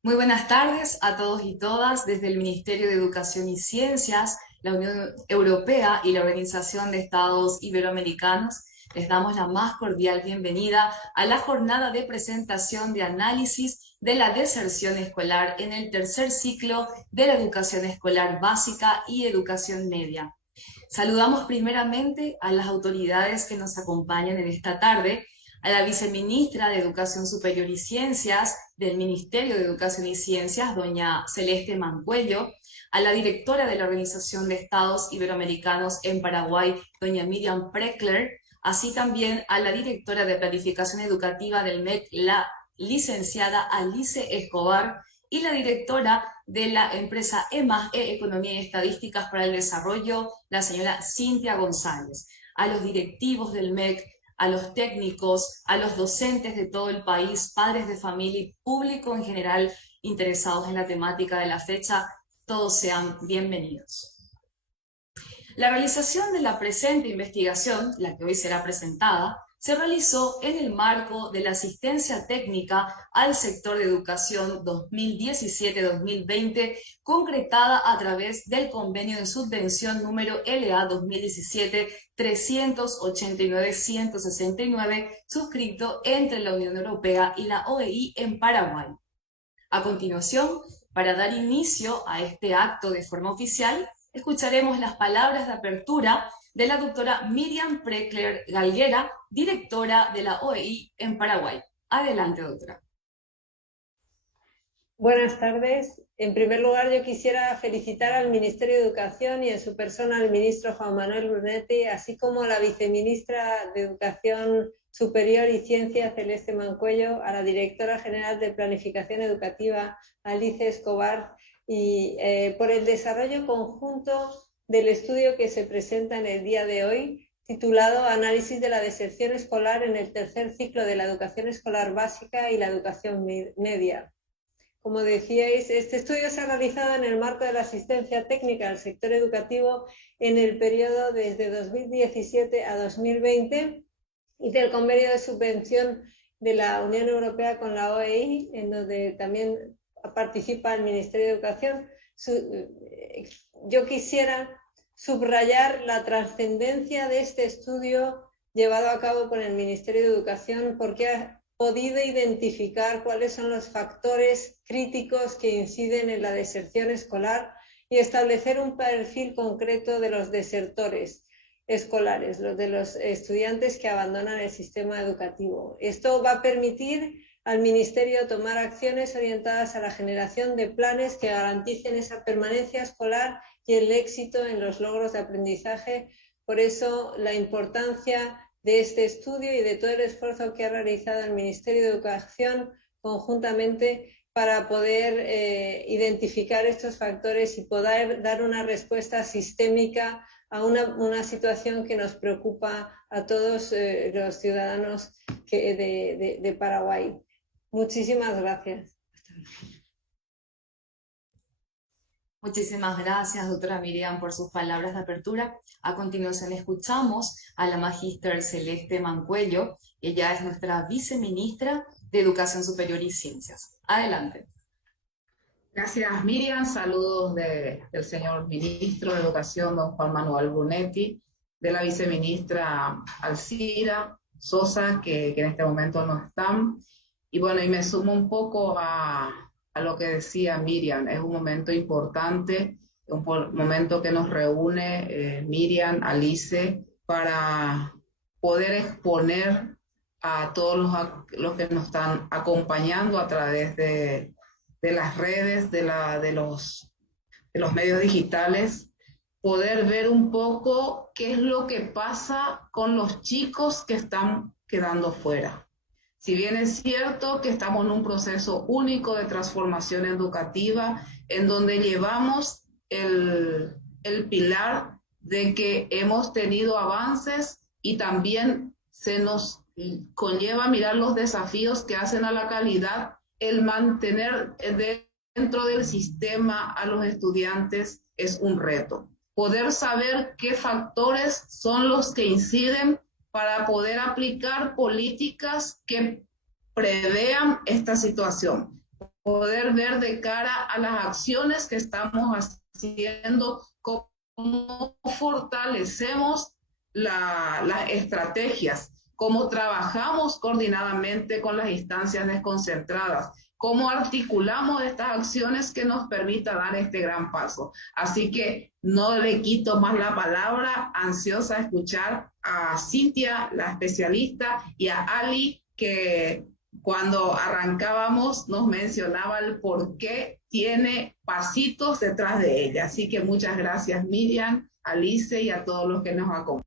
Muy buenas tardes a todos y todas desde el Ministerio de Educación y Ciencias, la Unión Europea y la Organización de Estados Iberoamericanos. Les damos la más cordial bienvenida a la jornada de presentación de análisis de la deserción escolar en el tercer ciclo de la educación escolar básica y educación media. Saludamos primeramente a las autoridades que nos acompañan en esta tarde, a la viceministra de Educación Superior y Ciencias del Ministerio de Educación y Ciencias, doña Celeste Mancuello, a la directora de la Organización de Estados Iberoamericanos en Paraguay, doña Miriam Preckler, así también a la directora de Planificación Educativa del MEC, la licenciada Alice Escobar, y la directora de la empresa EMAS, Economía y Estadísticas para el Desarrollo, la señora Cintia González, a los directivos del MEC, a los técnicos, a los docentes de todo el país, padres de familia y público en general interesados en la temática de la fecha, todos sean bienvenidos. La realización de la presente investigación, la que hoy será presentada, se realizó en el marco de la asistencia técnica al sector de educación 2017-2020, concretada a través del convenio de subvención número LA 2017-389-169, suscrito entre la Unión Europea y la OEI en Paraguay. A continuación, para dar inicio a este acto de forma oficial, escucharemos las palabras de apertura de la doctora Miriam Preckler Galguera, directora de la OEI en Paraguay. Adelante, doctora. Buenas tardes. En primer lugar, yo quisiera felicitar al Ministerio de Educación y en su persona al ministro Juan Manuel Brunetti, así como a la viceministra de Educación Superior y Ciencia, Celeste Mancuello, a la directora general de Planificación Educativa, Alice Escobar, y por el desarrollo conjunto del estudio que se presenta en el día de hoy, titulado Análisis de la deserción escolar en el tercer ciclo de la educación escolar básica y la educación media. Como decíais, este estudio se ha realizado en el marco de la asistencia técnica al sector educativo en el periodo desde 2017 a 2020 y del convenio de subvención de la Unión Europea con la OEI, en donde también participa el Ministerio de Educación. Yo quisiera subrayar la trascendencia de este estudio llevado a cabo por el Ministerio de Educación, porque ha podido identificar cuáles son los factores críticos que inciden en la deserción escolar y establecer un perfil concreto de los desertores escolares, los de los estudiantes que abandonan el sistema educativo. Esto va a permitir al Ministerio tomar acciones orientadas a la generación de planes que garanticen esa permanencia escolar y el éxito en los logros de aprendizaje. Por eso la importancia de este estudio y de todo el esfuerzo que ha realizado el Ministerio de Educación conjuntamente para poder identificar estos factores y poder dar una respuesta sistémica a una situación que nos preocupa a todos los ciudadanos de Paraguay. Muchísimas gracias. Muchísimas gracias, doctora Miriam, por sus palabras de apertura. A continuación escuchamos a la magíster Celeste Mancuello. Ella es nuestra viceministra de Educación Superior y Ciencias. Adelante. Gracias, Miriam. Saludos del señor ministro de Educación, don Juan Manuel Brunetti, de la viceministra Alcira, Sosa, que en este momento no están. Y bueno, y me sumo un poco a lo que decía Miriam, es un momento importante, un momento que nos reúne Miriam, Alice, para poder exponer a todos los que nos están acompañando a través de las redes, de los medios digitales, poder ver un poco qué es lo que pasa con los chicos que están quedando fuera. Si bien es cierto que estamos en un proceso único de transformación educativa, en donde llevamos el pilar de que hemos tenido avances y también se nos conlleva mirar los desafíos que hacen a la calidad el mantener dentro del sistema a los estudiantes es un reto. Poder saber qué factores son los que inciden para poder aplicar políticas que prevean esta situación. Poder ver de cara a las acciones que estamos haciendo, cómo fortalecemos las estrategias, cómo trabajamos coordinadamente con las instancias desconcentradas, cómo articulamos estas acciones que nos permita dar este gran paso. Así que no le quito más la palabra, ansiosa de escuchar a Cintia, la especialista, y a Ali, que cuando arrancábamos nos mencionaba el por qué tiene pasitos detrás de ella. Así que muchas gracias, Miriam, Alice y a todos los que nos acompañan.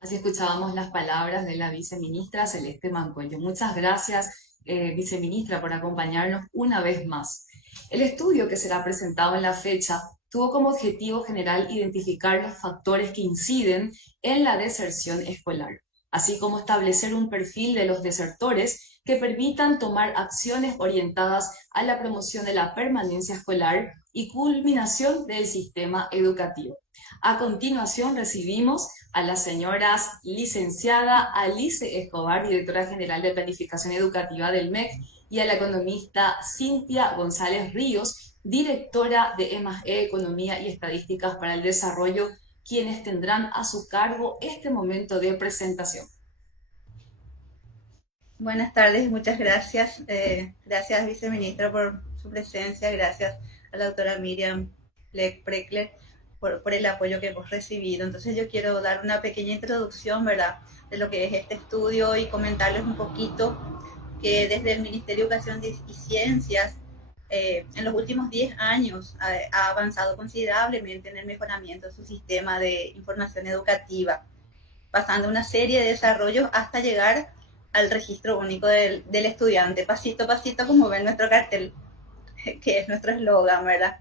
Así escuchábamos las palabras de la viceministra Celeste Mancuello. Muchas gracias, viceministra, por acompañarnos una vez más. El estudio que será presentado en la fecha tuvo como objetivo general identificar los factores que inciden en la deserción escolar, así como establecer un perfil de los desertores que permitan tomar acciones orientadas a la promoción de la permanencia escolar y culminación del sistema educativo. A continuación recibimos a las señoras licenciada Alice Escobar, directora general de Planificación Educativa del MEC, y a la economista Cintia González Ríos, directora de E+E, Economía y Estadísticas para el Desarrollo, quienes tendrán a su cargo este momento de presentación. Buenas tardes, muchas gracias. Gracias, viceministra, por su presencia. Gracias a la doctora Miriam Prekler por el apoyo que hemos recibido. Entonces yo quiero dar una pequeña introducción, ¿verdad?, de lo que es este estudio y comentarles un poquito que desde el Ministerio de Educación y Ciencias en los últimos 10 años ha avanzado considerablemente en el mejoramiento de su sistema de información educativa, pasando una serie de desarrollos hasta llegar al registro único del estudiante, pasito a pasito, como ven nuestro cartel, que es nuestro eslogan, ¿verdad?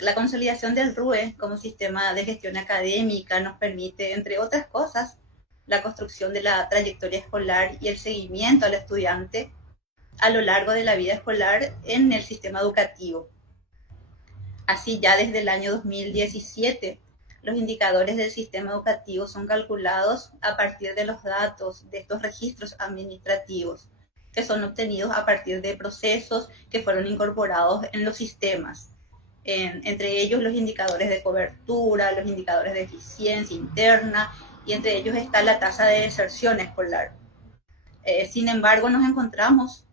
La consolidación del RUE como sistema de gestión académica nos permite, entre otras cosas, la construcción de la trayectoria escolar y el seguimiento al estudiante a lo largo de la vida escolar en el sistema educativo. Así, ya desde el año 2017, los indicadores del sistema educativo son calculados a partir de los datos de estos registros administrativos, que son obtenidos a partir de procesos que fueron incorporados en los sistemas. Entre ellos los indicadores de cobertura, los indicadores de eficiencia interna, y entre ellos está la tasa de deserción escolar. Sin embargo, nos encontramos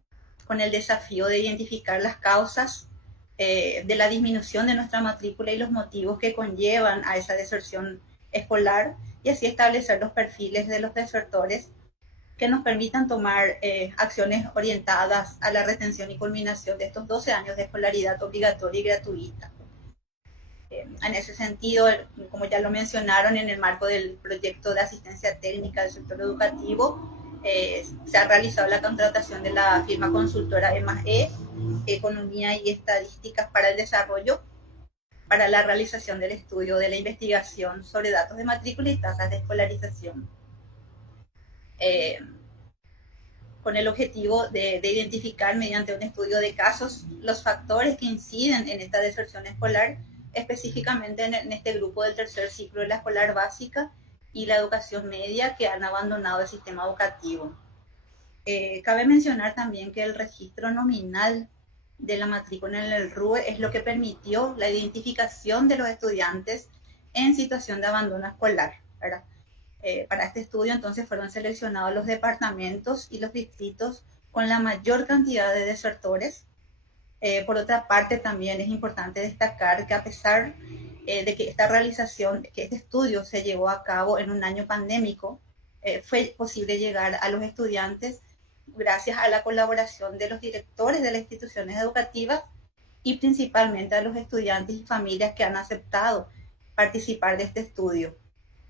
con el desafío de identificar las causas de la disminución de nuestra matrícula y los motivos que conllevan a esa deserción escolar, y así establecer los perfiles de los desertores que nos permitan tomar acciones orientadas a la retención y culminación de estos 12 años de escolaridad obligatoria y gratuita. En ese sentido, como ya lo mencionaron, en el marco del proyecto de asistencia técnica del sector educativo, se ha realizado la contratación de la firma consultora E+E, Economía y Estadísticas para el Desarrollo, para la realización del estudio de la investigación sobre datos de matrícula y tasas de escolarización, con el objetivo de identificar mediante un estudio de casos los factores que inciden en esta deserción escolar, específicamente en este grupo del tercer ciclo de la escolar básica y la educación media, que han abandonado el sistema educativo. Cabe mencionar también que el registro nominal de la matrícula en el RUE es lo que permitió la identificación de los estudiantes en situación de abandono escolar, ¿verdad? Para este estudio entonces fueron seleccionados los departamentos y los distritos con la mayor cantidad de desertores. Por otra parte, también es importante destacar que a pesar de que este estudio se llevó a cabo en un año pandémico, fue posible llegar a los estudiantes gracias a la colaboración de los directores de las instituciones educativas y principalmente a los estudiantes y familias que han aceptado participar de este estudio.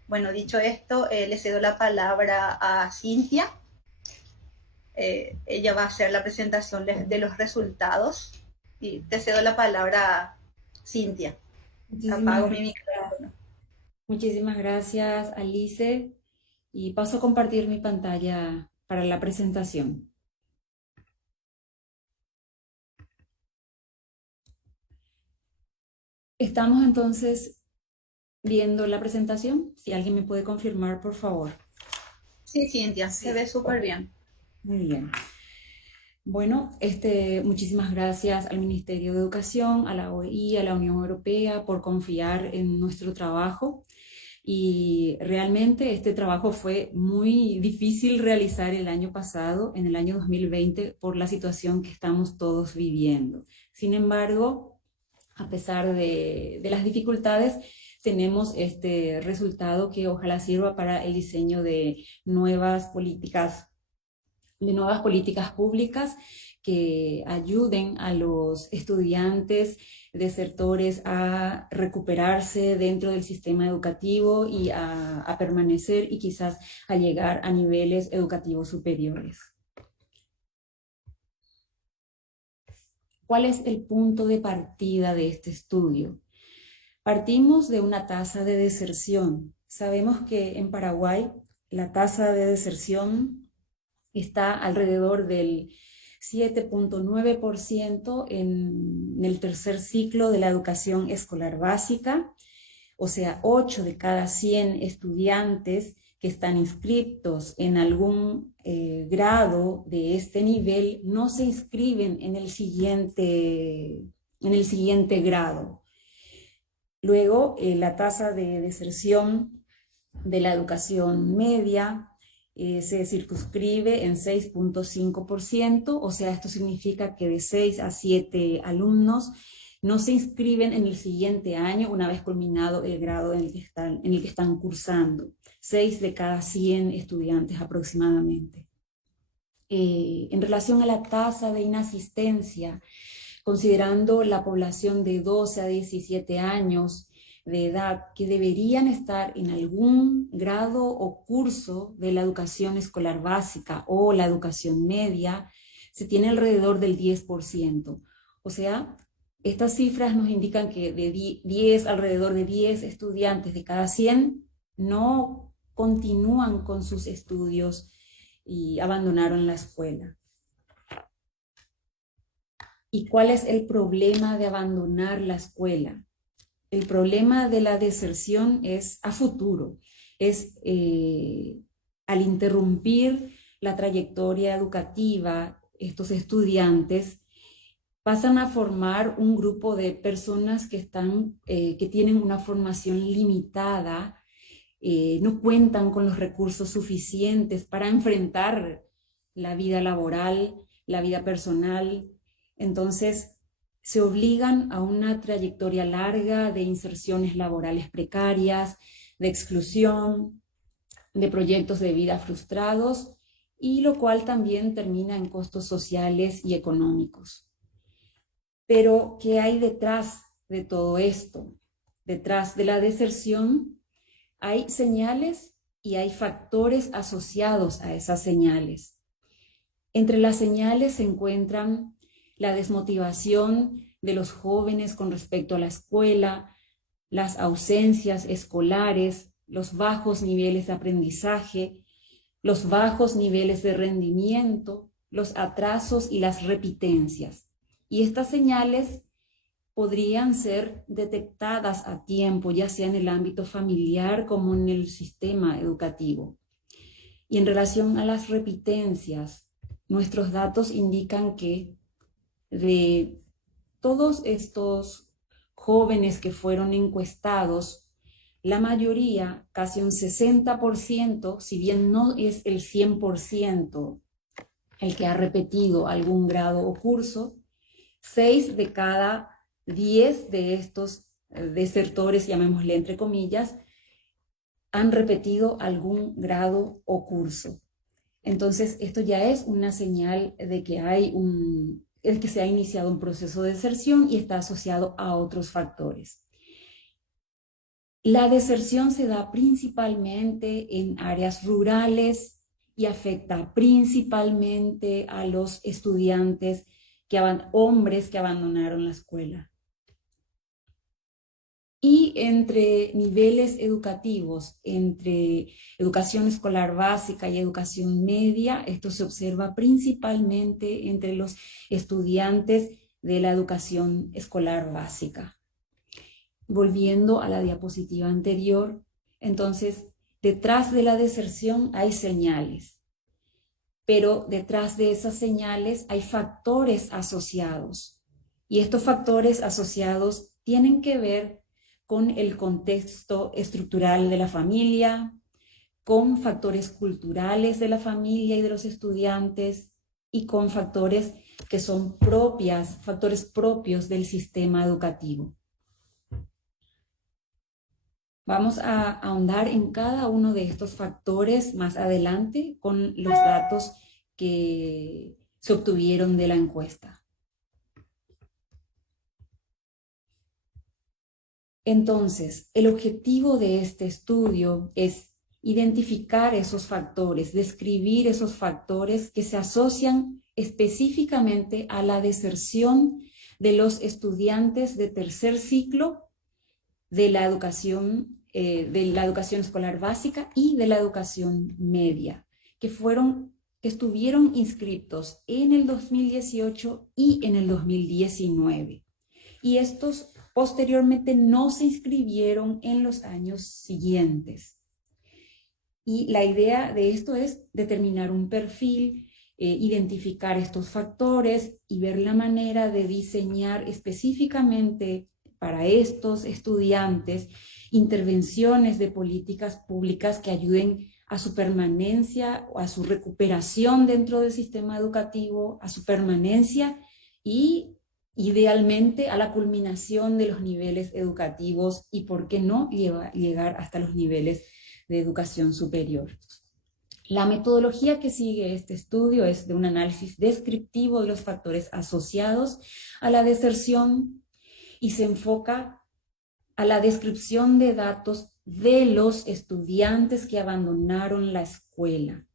Bueno, dicho esto, le cedo la palabra a Cintia. Ella va a hacer la presentación de los resultados. Y te cedo la palabra, Cintia. Apago mi micrófono. Muchísimas gracias, Alice. Y paso a compartir mi pantalla para la presentación. Estamos entonces viendo la presentación. Si alguien me puede confirmar, por favor. Sí, Cintia, se ve súper bien. Muy bien. Bueno, muchísimas gracias al Ministerio de Educación, a la OEI, a la Unión Europea por confiar en nuestro trabajo. Y realmente este trabajo fue muy difícil realizar el año pasado, en el año 2020, por la situación que estamos todos viviendo. Sin embargo, a pesar de las dificultades, tenemos este resultado que ojalá sirva para el diseño de nuevas políticas públicas que ayuden a los estudiantes desertores a recuperarse dentro del sistema educativo y a permanecer y quizás a llegar a niveles educativos superiores. ¿Cuál es el punto de partida de este estudio? Partimos de una tasa de deserción. Sabemos que en Paraguay la tasa de deserción está alrededor del 7.9% en el tercer ciclo de la educación escolar básica, o sea, 8 de cada 100 estudiantes que están inscritos en algún grado de este nivel no se inscriben en el siguiente grado. Luego, la tasa de deserción de la educación media se circunscribe en 6.5%, o sea, esto significa que de 6 a 7 alumnos no se inscriben en el siguiente año una vez culminado el grado en el que están cursando. 6 de cada 100 estudiantes aproximadamente. En relación a la tasa de inasistencia, considerando la población de 12 a 17 años de edad que deberían estar en algún grado o curso de la educación escolar básica o la educación media, se tiene alrededor del 10%. O sea, estas cifras nos indican que alrededor de 10 estudiantes de cada 100 no continúan con sus estudios y abandonaron la escuela. ¿Y cuál es el problema de abandonar la escuela? El problema de la deserción es a futuro, es al interrumpir la trayectoria educativa, estos estudiantes pasan a formar un grupo de personas que tienen una formación limitada, no cuentan con los recursos suficientes para enfrentar la vida laboral, la vida personal. Entonces, se obligan a una trayectoria larga de inserciones laborales precarias, de exclusión, de proyectos de vida frustrados, y lo cual también termina en costos sociales y económicos. Pero, ¿qué hay detrás de todo esto? Detrás de la deserción hay señales y hay factores asociados a esas señales. Entre las señales se encuentran la desmotivación de los jóvenes con respecto a la escuela, las ausencias escolares, los bajos niveles de aprendizaje, los bajos niveles de rendimiento, los atrasos y las repitencias. Y estas señales podrían ser detectadas a tiempo, ya sea en el ámbito familiar como en el sistema educativo. Y en relación a las repitencias, nuestros datos indican que de todos estos jóvenes que fueron encuestados, la mayoría, casi un 60%, si bien no es el 100% el que ha repetido algún grado o curso, 6 de cada 10 de estos desertores, llamémosle entre comillas, han repetido algún grado o curso. Entonces, esto ya es una señal de que que se ha iniciado un proceso de deserción y está asociado a otros factores. La deserción se da principalmente en áreas rurales y afecta principalmente a los estudiantes, hombres que abandonaron la escuela. Y entre niveles educativos, entre educación escolar básica y educación media, esto se observa principalmente entre los estudiantes de la educación escolar básica. Volviendo a la diapositiva anterior, entonces, detrás de la deserción hay señales, pero detrás de esas señales hay factores asociados. Y estos factores asociados tienen que ver con el contexto estructural de la familia, con factores culturales de la familia y de los estudiantes, y con factores que son factores propios del sistema educativo. Vamos a ahondar en cada uno de estos factores más adelante con los datos que se obtuvieron de la encuesta. Entonces, el objetivo de este estudio es identificar esos factores, describir esos factores que se asocian específicamente a la deserción de los estudiantes de tercer ciclo de la educación escolar básica y de la educación media, que estuvieron inscritos en el 2018 y en el 2019. Y estos posteriormente no se inscribieron en los años siguientes. Y la idea de esto es determinar un perfil, identificar estos factores y ver la manera de diseñar específicamente para estos estudiantes intervenciones de políticas públicas que ayuden a su permanencia o a su recuperación dentro del sistema educativo, a su permanencia y idealmente a la culminación de los niveles educativos y, ¿por qué no, llegar hasta los niveles de educación superior? La metodología que sigue este estudio es de un análisis descriptivo de los factores asociados a la deserción y se enfoca a la descripción de datos de los estudiantes que abandonaron la escuela.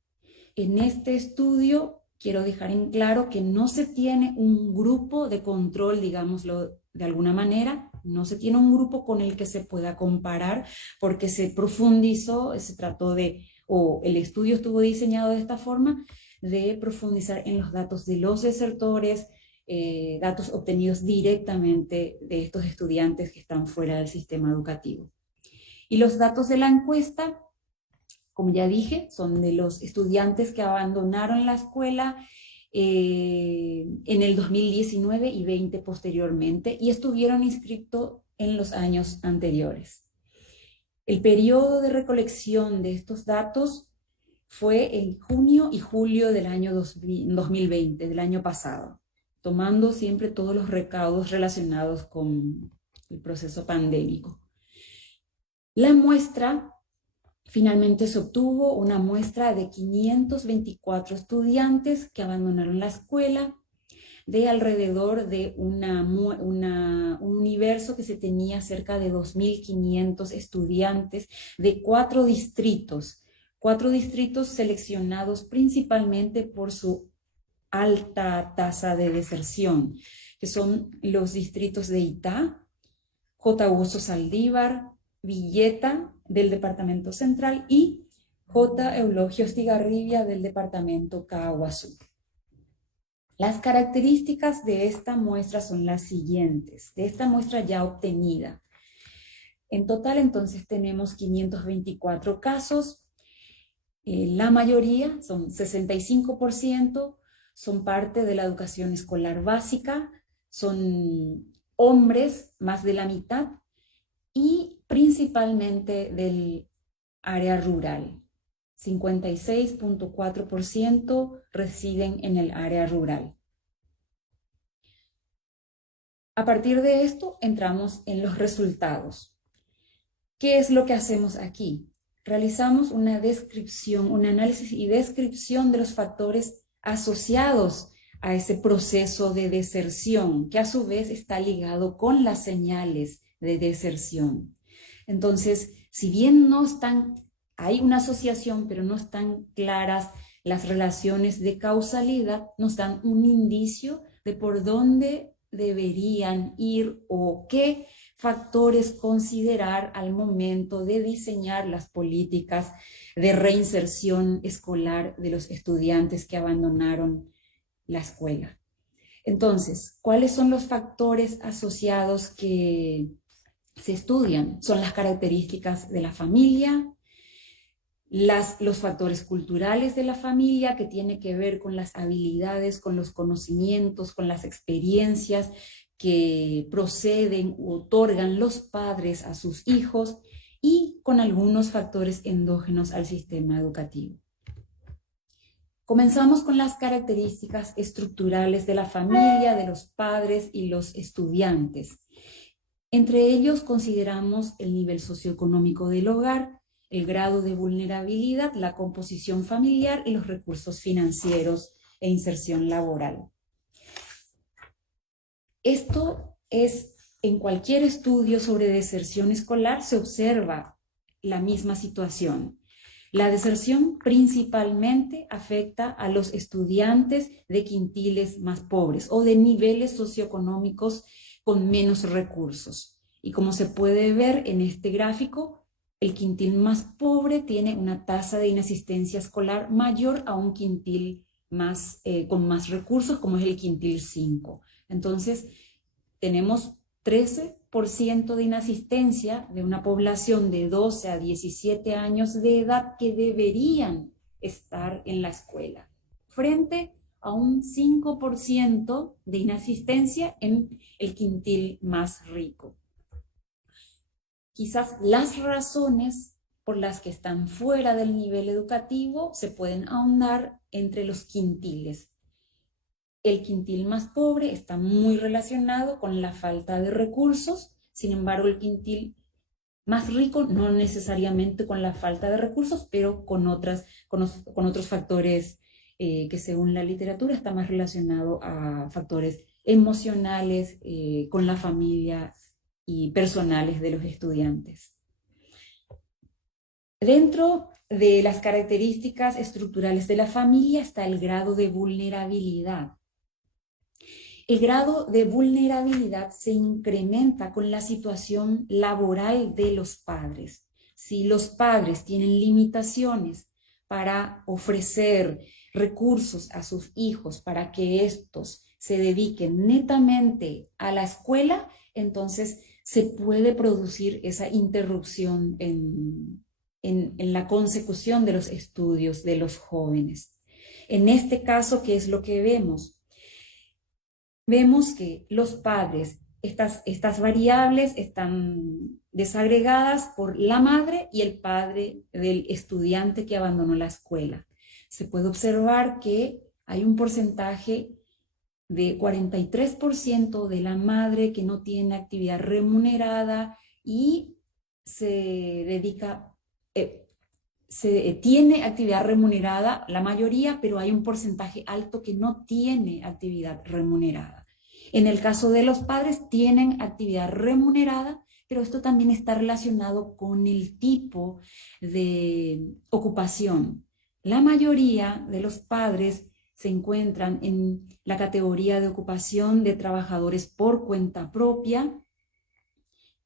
En este estudio quiero dejar en claro que no se tiene un grupo de control, digámoslo de alguna manera, no se tiene un grupo con el que se pueda comparar porque se profundizó, el estudio estuvo diseñado de esta forma, de profundizar en los datos de los desertores, datos obtenidos directamente de estos estudiantes que están fuera del sistema educativo. Y los datos de la encuesta, como ya dije, son de los estudiantes que abandonaron la escuela en el 2019 y 20 posteriormente y estuvieron inscritos en los años anteriores. El periodo de recolección de estos datos fue en junio y julio del año 2020, del año pasado, tomando siempre todos los recaudos relacionados con el proceso pandémico. La muestra, finalmente se obtuvo una muestra de 524 estudiantes que abandonaron la escuela, de alrededor de un universo que se tenía cerca de 2.500 estudiantes de 4 distritos seleccionados principalmente por su alta tasa de deserción, que son los distritos de Itá, J. Augusto Saldívar, Villeta del departamento central y J. Eulogio Estigarribia del departamento Caaguazú. Las características de esta muestra son las siguientes, de esta muestra ya obtenida. En total, entonces, tenemos 524 casos. La mayoría, son 65%, son parte de la educación escolar básica, son hombres, más de la mitad, y principalmente del área rural. 56.4% residen en el área rural. A partir de esto, entramos en los resultados. ¿Qué es lo que hacemos aquí? Realizamos una descripción, un análisis y descripción de los factores asociados a ese proceso de deserción, que a su vez está ligado con las señales de deserción. Entonces, si bien hay una asociación, pero no están claras las relaciones de causalidad, nos dan un indicio de por dónde deberían ir o qué factores considerar al momento de diseñar las políticas de reinserción escolar de los estudiantes que abandonaron la escuela. Entonces, ¿cuáles son los factores asociados que se estudian? Son las características de la familia, los factores culturales de la familia, que tiene que ver con las habilidades, con los conocimientos, con las experiencias que proceden u otorgan los padres a sus hijos, y con algunos factores endógenos al sistema educativo. Comenzamos con las características estructurales de la familia, de los padres y los estudiantes. Entre ellos consideramos el nivel socioeconómico del hogar, el grado de vulnerabilidad, la composición familiar y los recursos financieros e inserción laboral. Esto es, en cualquier estudio sobre deserción escolar se observa la misma situación. La deserción principalmente afecta a los estudiantes de quintiles más pobres o de niveles socioeconómicos con menos recursos. Y como se puede ver en este gráfico, el quintil más pobre tiene una tasa de inasistencia escolar mayor a un quintil con más recursos, como es el quintil 5. Entonces, tenemos 13% de inasistencia de una población de 12 a 17 años de edad que deberían estar en la escuela, frente a un 5% de inasistencia en el quintil más rico. Quizás las razones por las que están fuera del nivel educativo se pueden ahondar entre los quintiles. El quintil más pobre está muy relacionado con la falta de recursos, sin embargo el quintil más rico no necesariamente con la falta de recursos, pero con otros factores que según la literatura está más relacionado a factores emocionales, con la familia y personales de los estudiantes. Dentro de las características estructurales de la familia está el grado de vulnerabilidad. El grado de vulnerabilidad se incrementa con la situación laboral de los padres. Si los padres tienen limitaciones para ofrecer recursos a sus hijos para que estos se dediquen netamente a la escuela, entonces se puede producir esa interrupción en la consecución de los estudios de los jóvenes. En este caso, ¿qué es lo que vemos? Vemos que los padres, estas variables están desagregadas por la madre y el padre del estudiante que abandonó la escuela. Se puede observar que hay un porcentaje de 43% de la madre que no tiene actividad remunerada y tiene actividad remunerada, la mayoría, pero hay un porcentaje alto que no tiene actividad remunerada. En el caso de los padres, tienen actividad remunerada, pero esto también está relacionado con el tipo de ocupación. La mayoría de los padres se encuentran en la categoría de ocupación de trabajadores por cuenta propia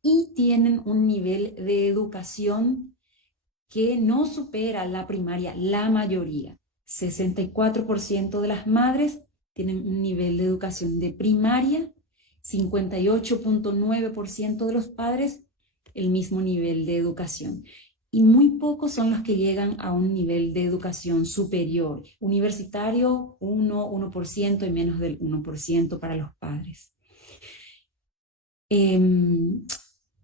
y tienen un nivel de educación que no supera la primaria, la mayoría. 64% de las madres tienen un nivel de educación de primaria, 58.9% de los padres el mismo nivel de educación. Y muy pocos son los que llegan a un nivel de educación superior. Universitario, 1% y menos del 1% para los padres.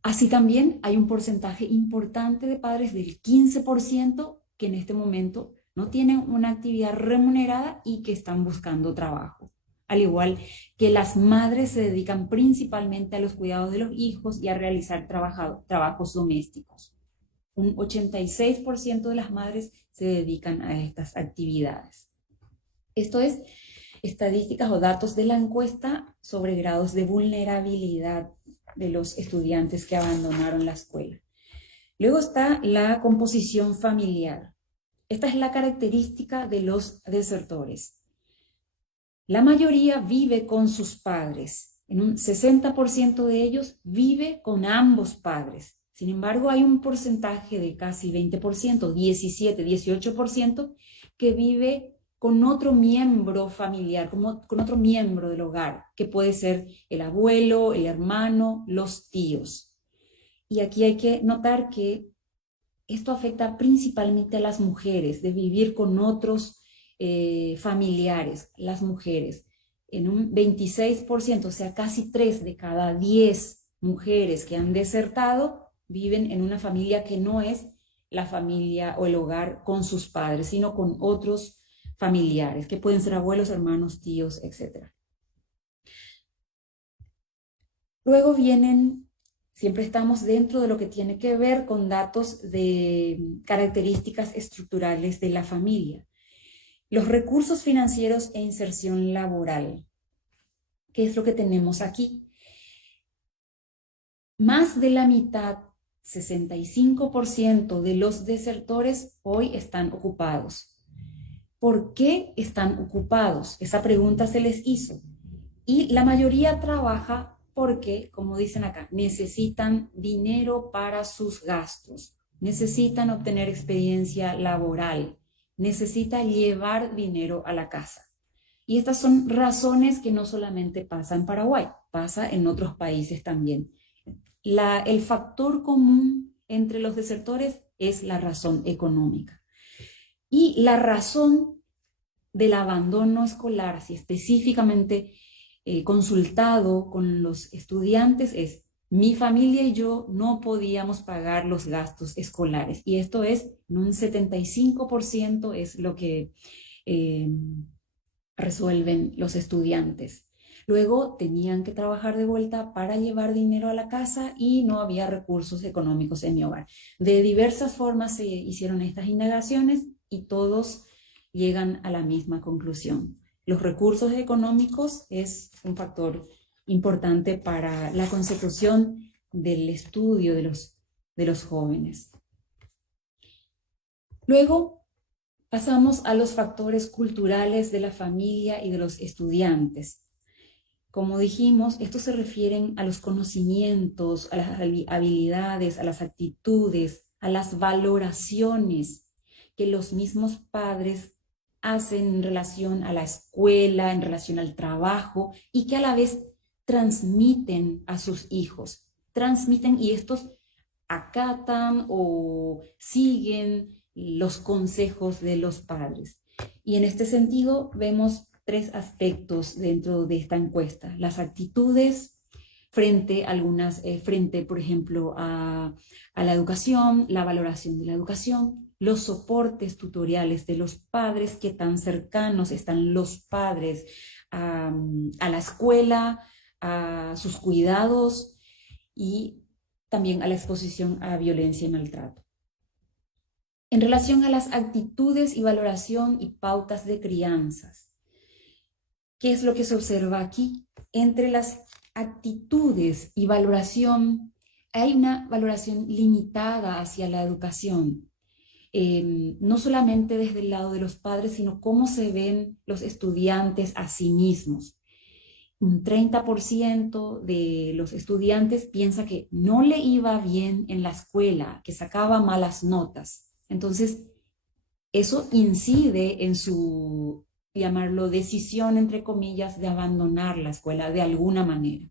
Así también hay un porcentaje importante de padres del 15% que en este momento no tienen una actividad remunerada y que están buscando trabajo. Al igual que las madres se dedican principalmente a los cuidados de los hijos y a realizar trabajos domésticos. Un 86% de las madres se dedican a estas actividades. Esto es estadísticas o datos de la encuesta sobre grados de vulnerabilidad de los estudiantes que abandonaron la escuela. Luego está la composición familiar. Esta es la característica de los desertores. La mayoría vive con sus padres. En un 60% de ellos vive con ambos padres. Sin embargo, hay un porcentaje de casi 20%, 17, 18%, que vive con otro miembro familiar, con otro miembro del hogar, que puede ser el abuelo, el hermano, los tíos. Y aquí hay que notar que esto afecta principalmente a las mujeres, de vivir con otros familiares, las mujeres. En un 26%, o sea, casi 3 de cada 10 mujeres que han desertado viven en una familia que no es la familia o el hogar con sus padres, sino con otros familiares, que pueden ser abuelos, hermanos, tíos, etc. Luego vienen, siempre estamos dentro de lo que tiene que ver con datos de características estructurales de la familia. Los recursos financieros e inserción laboral. ¿Qué es lo que tenemos aquí? Más de la mitad, 65% de los desertores hoy están ocupados. ¿Por qué están ocupados? Esa pregunta se les hizo. Y la mayoría trabaja porque, como dicen acá, necesitan dinero para sus gastos, necesitan obtener experiencia laboral, necesitan llevar dinero a la casa. Y estas son razones que no solamente pasa en Paraguay, pasa en otros países también. El factor común entre los desertores es la razón económica. Y la razón del abandono escolar, si específicamente consultado con los estudiantes, es: mi familia y yo no podíamos pagar los gastos escolares. Y esto es, en un 75% es lo que resuelven los estudiantes. Luego tenían que trabajar de vuelta para llevar dinero a la casa y no había recursos económicos en mi hogar. De diversas formas se hicieron estas indagaciones y todos llegan a la misma conclusión. Los recursos económicos es un factor importante para la consecución del estudio de los jóvenes. Luego pasamos a los factores culturales de la familia y de los estudiantes. Como dijimos, estos se refieren a los conocimientos, a las habilidades, a las actitudes, a las valoraciones que los mismos padres hacen en relación a la escuela, en relación al trabajo, y que a la vez transmiten a sus hijos. Transmiten, y estos acatan o siguen los consejos de los padres. Y en este sentido vemos 3 aspectos dentro de esta encuesta: las actitudes frente, por ejemplo, a la educación, la valoración de la educación, los soportes tutoriales de los padres, qué tan cercanos están los padres a la escuela, a sus cuidados y también a la exposición a violencia y maltrato. En relación a las actitudes y valoración y pautas de crianzas, ¿qué es lo que se observa aquí? Entre las actitudes y valoración hay una valoración limitada hacia la educación. No solamente desde el lado de los padres, sino cómo se ven los estudiantes a sí mismos. Un 30% de los estudiantes piensa que no le iba bien en la escuela, que sacaba malas notas. Entonces, eso incide en su, llamarlo, decisión, entre comillas, de abandonar la escuela de alguna manera.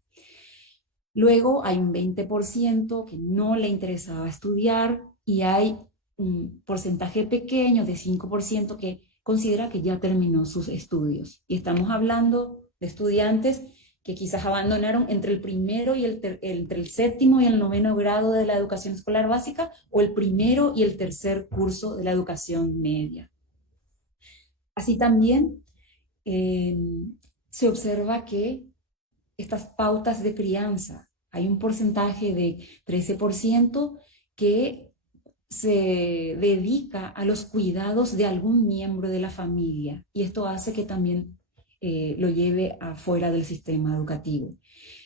Luego hay un 20% que no le interesaba estudiar y hay un porcentaje pequeño de 5% que considera que ya terminó sus estudios. Y estamos hablando de estudiantes que quizás abandonaron entre el primero y entre el séptimo y el noveno grado de la educación escolar básica, o el primero y el tercer curso de la educación media. Así también se observa que estas pautas de crianza, hay un porcentaje de 13% que se dedica a los cuidados de algún miembro de la familia, y esto hace que también lo lleve afuera del sistema educativo.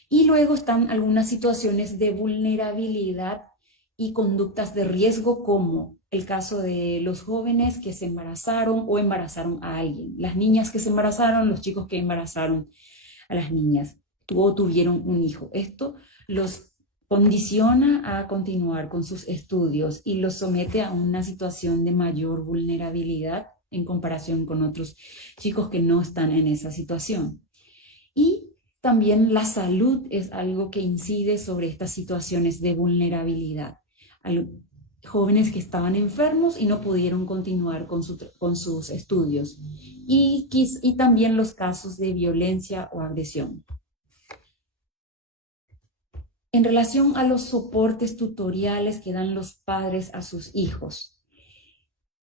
Y luego están algunas situaciones de vulnerabilidad y conductas de riesgo, como el caso de los jóvenes que se embarazaron o embarazaron a alguien, las niñas que se embarazaron, los chicos que embarazaron a las niñas o tuvieron un hijo. Esto los condiciona a continuar con sus estudios y los somete a una situación de mayor vulnerabilidad en comparación con otros chicos que no están en esa situación. Y también la salud es algo que incide sobre estas situaciones de vulnerabilidad. Hay jóvenes que estaban enfermos y no pudieron continuar con sus estudios. Y también los casos de violencia o agresión. En relación a los soportes tutoriales que dan los padres a sus hijos,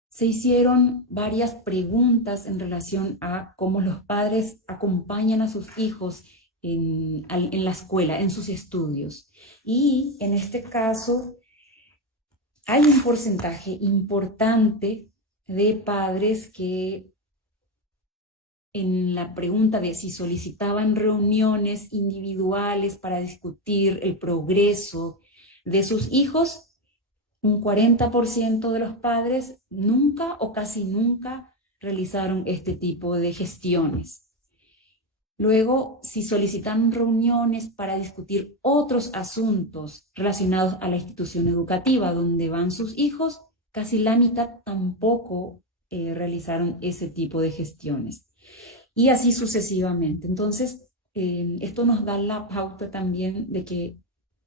se hicieron varias preguntas en relación a cómo los padres acompañan a sus hijos en la escuela, en sus estudios. Y en este caso hay un porcentaje importante de padres que, en la pregunta de si solicitaban reuniones individuales para discutir el progreso de sus hijos, un 40% de los padres nunca o casi nunca realizaron este tipo de gestiones. Luego, si solicitan reuniones para discutir otros asuntos relacionados a la institución educativa donde van sus hijos, casi la mitad tampoco realizaron ese tipo de gestiones. Y así sucesivamente. Entonces, esto nos da la pauta también de que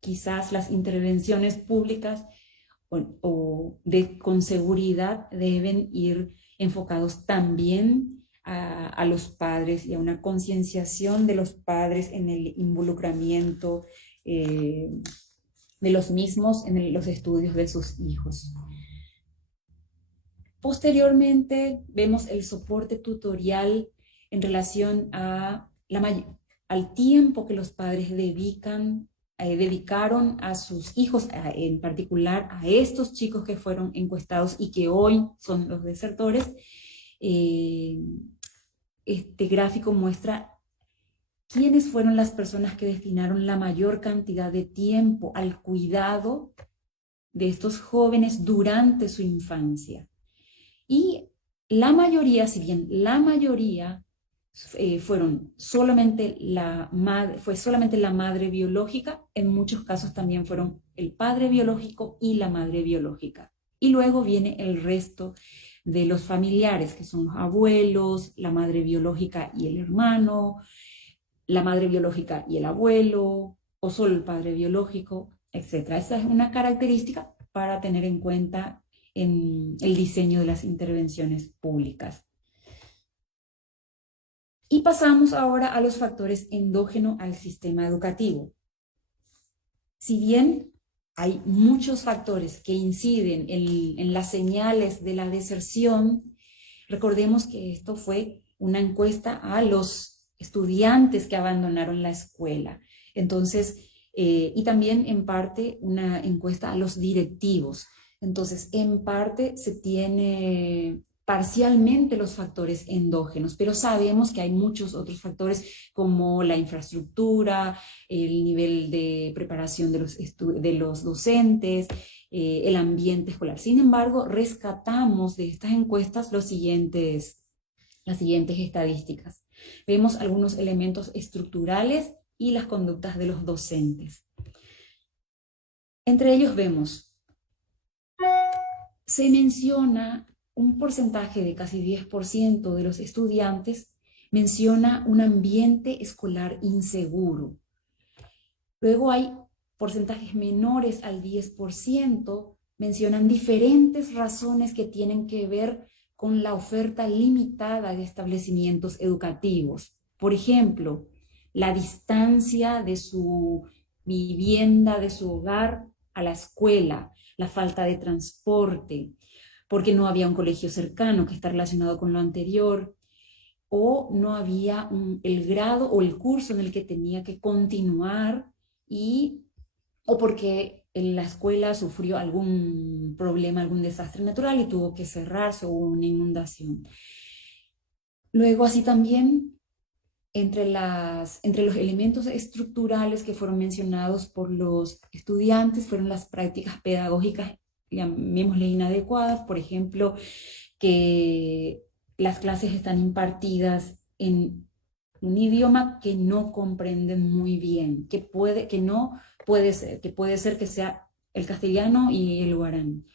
quizás las intervenciones públicas con seguridad deben ir enfocados también a los padres y a una concienciación de los padres en el involucramiento de los mismos en los estudios de sus hijos. Posteriormente vemos el soporte tutorial en relación a al tiempo que los padres dedicaron a sus hijos, en particular a estos chicos que fueron encuestados y que hoy son los desertores. Este gráfico muestra quiénes fueron las personas que destinaron la mayor cantidad de tiempo al cuidado de estos jóvenes durante su infancia. Y la mayoría, si bien la mayoría fue solamente la madre biológica, en muchos casos también fueron el padre biológico y la madre biológica. Y luego viene el resto de los familiares, que son los abuelos, la madre biológica y el hermano, la madre biológica y el abuelo, o solo el padre biológico, etc. Esa es una característica para tener en cuenta en el diseño de las intervenciones públicas. Y pasamos ahora a los factores endógenos al sistema educativo. Si bien hay muchos factores que inciden en las señales de la deserción, recordemos que esto fue una encuesta a los estudiantes que abandonaron la escuela. Entonces, y también en parte una encuesta a los directivos. Entonces, en parte se tiene parcialmente los factores endógenos, pero sabemos que hay muchos otros factores como la infraestructura, el nivel de preparación de los docentes, el ambiente escolar. Sin embargo, rescatamos de estas encuestas las siguientes estadísticas. Vemos algunos elementos estructurales y las conductas de los docentes. Entre ellos se menciona un porcentaje de casi 10% de los estudiantes menciona un ambiente escolar inseguro. Luego hay porcentajes menores al 10%, mencionan diferentes razones que tienen que ver con la oferta limitada de establecimientos educativos. Por ejemplo, la distancia de su vivienda, de su hogar a la escuela, la falta de transporte, porque no había un colegio cercano que está relacionado con lo anterior, o no había el grado o el curso en el que tenía que continuar, o porque la escuela sufrió algún problema, algún desastre natural y tuvo que cerrarse o hubo una inundación. Luego, así también, entre los elementos estructurales que fueron mencionados por los estudiantes fueron las prácticas pedagógicas, llamémosle inadecuadas, por ejemplo, que las clases están impartidas en un idioma que no comprenden muy bien, que puede ser que sea el castellano y el guaraní.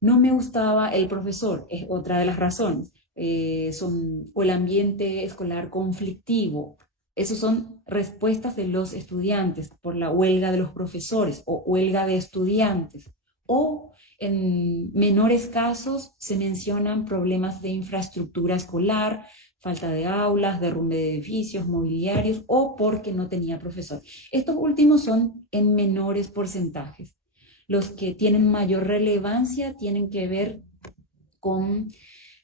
No me gustaba el profesor, es otra de las razones, o el ambiente escolar conflictivo. Esas son respuestas de los estudiantes por la huelga de los profesores o huelga de estudiantes. O en menores casos se mencionan problemas de infraestructura escolar, falta de aulas, derrumbe de edificios, mobiliarios, o porque no tenía profesor. Estos últimos son en menores porcentajes. Los que tienen mayor relevancia tienen que ver con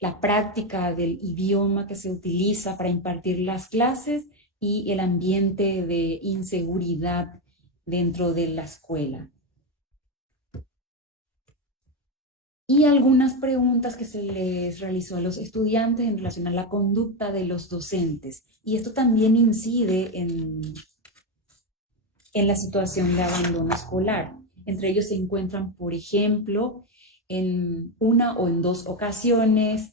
la práctica del idioma que se utiliza para impartir las clases y el ambiente de inseguridad dentro de la escuela. Y algunas preguntas que se les realizó a los estudiantes en relación a la conducta de los docentes. Y esto también incide en la situación de abandono escolar. Entre ellos se encuentran, por ejemplo, en una o en dos ocasiones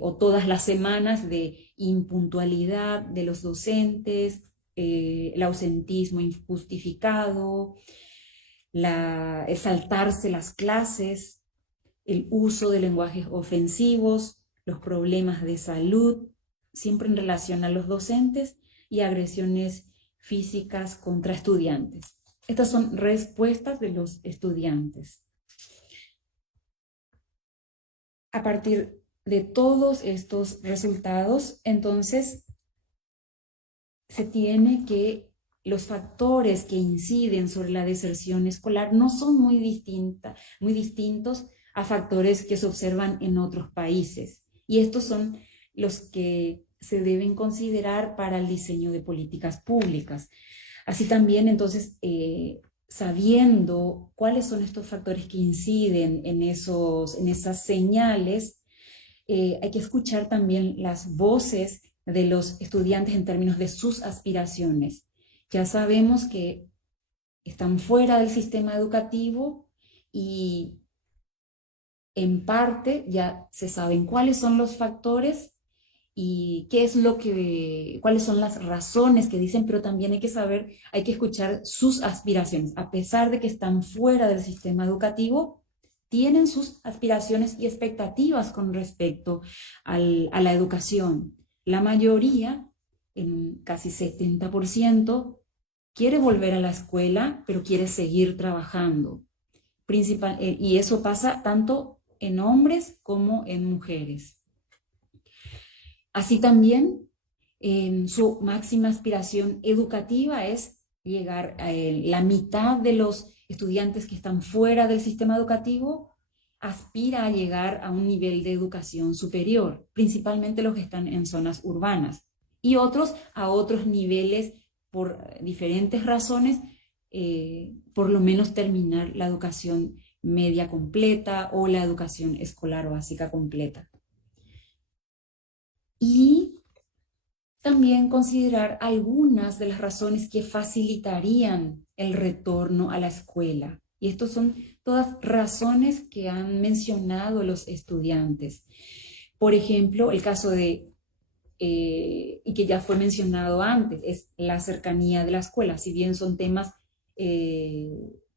o todas las semanas de impuntualidad de los docentes, el ausentismo injustificado, saltarse las clases, el uso de lenguajes ofensivos, los problemas de salud, siempre en relación a los docentes, y agresiones físicas contra estudiantes. Estas son respuestas de los estudiantes. A partir de todos estos resultados, entonces, se tiene que los factores que inciden sobre la deserción escolar no son muy distintos a factores que se observan en otros países. Y estos son los que se deben considerar para el diseño de políticas públicas. Así también, entonces, sabiendo cuáles son estos factores que inciden en esas señales, hay que escuchar también las voces de los estudiantes en términos de sus aspiraciones. Ya sabemos que están fuera del sistema educativo y en parte ya se saben cuáles son los factores y cuáles son las razones que dicen, pero también hay que escuchar sus aspiraciones. A pesar de que están fuera del sistema educativo, tienen sus aspiraciones y expectativas con respecto a la educación. La mayoría, en casi 70%, quiere volver a la escuela, pero quiere seguir trabajando. Y eso pasa tanto en hombres como en mujeres. Así también, su máxima aspiración educativa es llegar a la mitad de los estudiantes que están fuera del sistema educativo aspira a llegar a un nivel de educación superior, principalmente los que están en zonas urbanas, y otros a otros niveles por diferentes razones, por lo menos terminar la educación media completa o la educación escolar básica completa. Y también considerar algunas de las razones que facilitarían el retorno a la escuela. Y estas son todas razones que han mencionado los estudiantes. Por ejemplo, el caso y que ya fue mencionado antes, es la cercanía de la escuela. Si bien son temas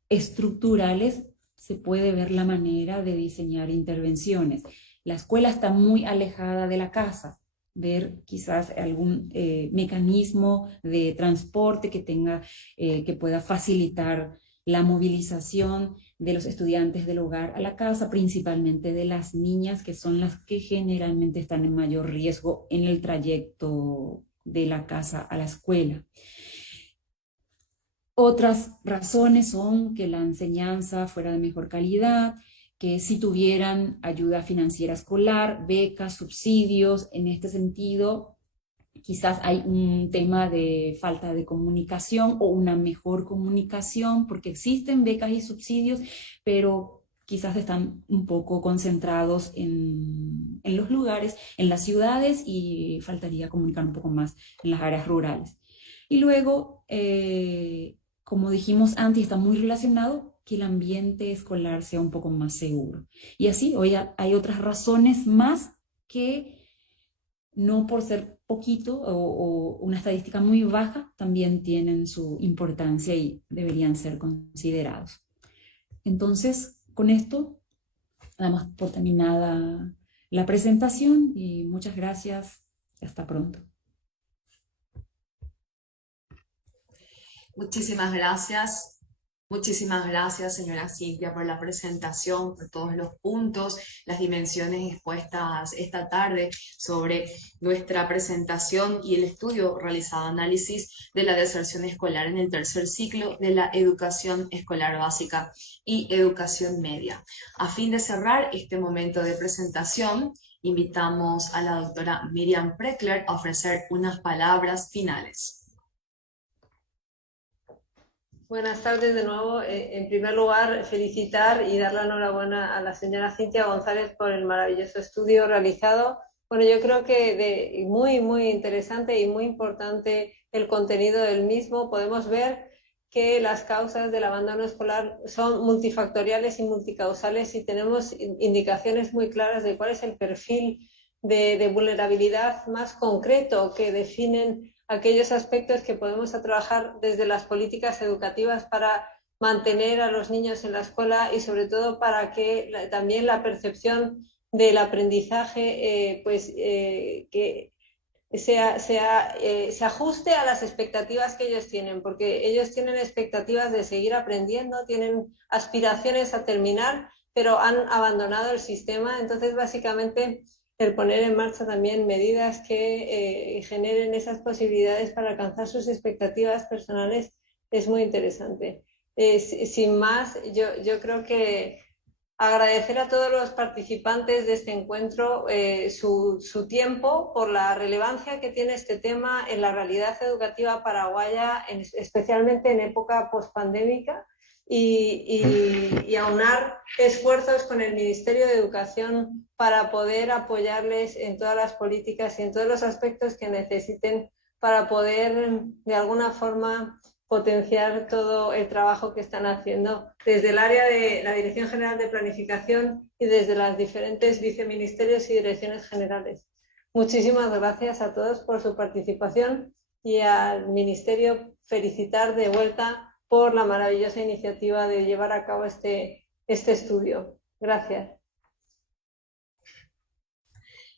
estructurales, se puede ver la manera de diseñar intervenciones. La escuela está muy alejada de la casa. Ver quizás algún mecanismo de transporte que pueda facilitar la movilización de los estudiantes del hogar a la casa, principalmente de las niñas, que son las que generalmente están en mayor riesgo en el trayecto de la casa a la escuela. Otras razones son que la enseñanza fuera de mejor calidad, que si tuvieran ayuda financiera escolar, becas, subsidios, en este sentido, quizás hay un tema de falta de comunicación o una mejor comunicación, porque existen becas y subsidios, pero quizás están un poco concentrados en los lugares, en las ciudades, y faltaría comunicar un poco más en las áreas rurales. Y luego, como dijimos antes, está muy relacionado que el ambiente escolar sea un poco más seguro. Y así, hoy hay otras razones más que no por ser poquito o una estadística muy baja, también tienen su importancia y deberían ser considerados. Entonces, con esto damos por terminada la presentación y muchas gracias. Hasta pronto. Muchísimas gracias. Muchísimas gracias, señora Cintia, por la presentación, por todos los puntos, las dimensiones expuestas esta tarde sobre nuestra presentación y el estudio realizado, análisis de la deserción escolar en el tercer ciclo de la educación escolar básica y educación media. A fin de cerrar este momento de presentación, invitamos a la doctora Miriam Preckler a ofrecer unas palabras finales. Buenas tardes de nuevo. En primer lugar, felicitar y dar la enhorabuena a la señora Cintia González por el maravilloso estudio realizado. Bueno, yo creo que muy interesante y muy importante el contenido del mismo. Podemos ver que las causas del abandono escolar son multifactoriales y multicausales y tenemos indicaciones muy claras de cuál es el perfil de vulnerabilidad más concreto que definen aquellos aspectos que podemos trabajar desde las políticas educativas para mantener a los niños en la escuela y sobre todo para que también la percepción del aprendizaje que se ajuste a las expectativas que ellos tienen, porque ellos tienen expectativas de seguir aprendiendo, tienen aspiraciones a terminar, pero han abandonado el sistema. Entonces, básicamente, el poner en marcha también medidas que generen esas posibilidades para alcanzar sus expectativas personales es muy interesante. Sin más, yo creo que agradecer a todos los participantes de este encuentro su tiempo por la relevancia que tiene este tema en la realidad educativa paraguaya, especialmente en época pospandémica, y aunar esfuerzos con el Ministerio de Educación para poder apoyarles en todas las políticas y en todos los aspectos que necesiten para poder de alguna forma potenciar todo el trabajo que están haciendo desde el área de la Dirección General de Planificación y desde las diferentes viceministerios y direcciones generales. Muchísimas gracias a todos por su participación y al Ministerio felicitar de vuelta por la maravillosa iniciativa de llevar a cabo este estudio. Gracias.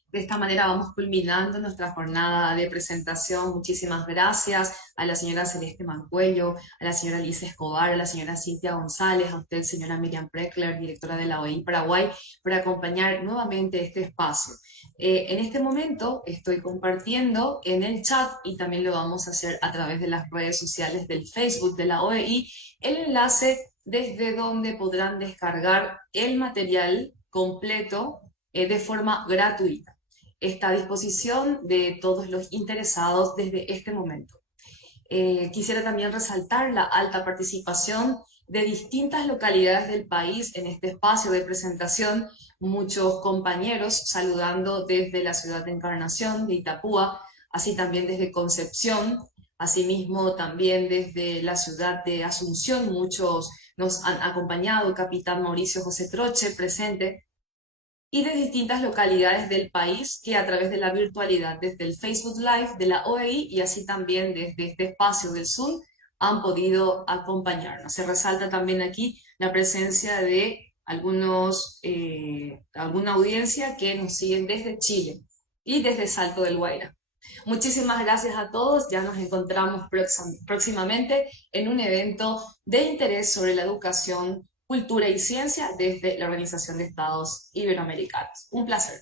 De esta manera vamos culminando nuestra jornada de presentación. Muchísimas gracias a la señora Celeste Mancuello, a la señora Lisa Escobar, a la señora Cintia González, a usted, señora Miriam Preckler, directora de la OEI Paraguay, por acompañar nuevamente este espacio. En este momento estoy compartiendo en el chat, y también lo vamos a hacer a través de las redes sociales del Facebook de la OEI, el enlace desde donde podrán descargar el material completo de forma gratuita. Está a disposición de todos los interesados desde este momento. Quisiera también resaltar la alta participación de distintas localidades del país en este espacio de presentación, muchos compañeros saludando desde la ciudad de Encarnación, de Itapúa, así también desde Concepción, asimismo también desde la ciudad de Asunción, muchos nos han acompañado, capitán Mauricio José Troche presente, y de distintas localidades del país que a través de la virtualidad, desde el Facebook Live de la OEI y así también desde este espacio del Zoom, han podido acompañarnos. Se resalta también aquí la presencia de alguna audiencia que nos siguen desde Chile y desde Salto del Guaira. Muchísimas gracias a todos, ya nos encontramos próximamente en un evento de interés sobre la educación, cultura y ciencia desde la Organización de Estados Iberoamericanos. Un placer.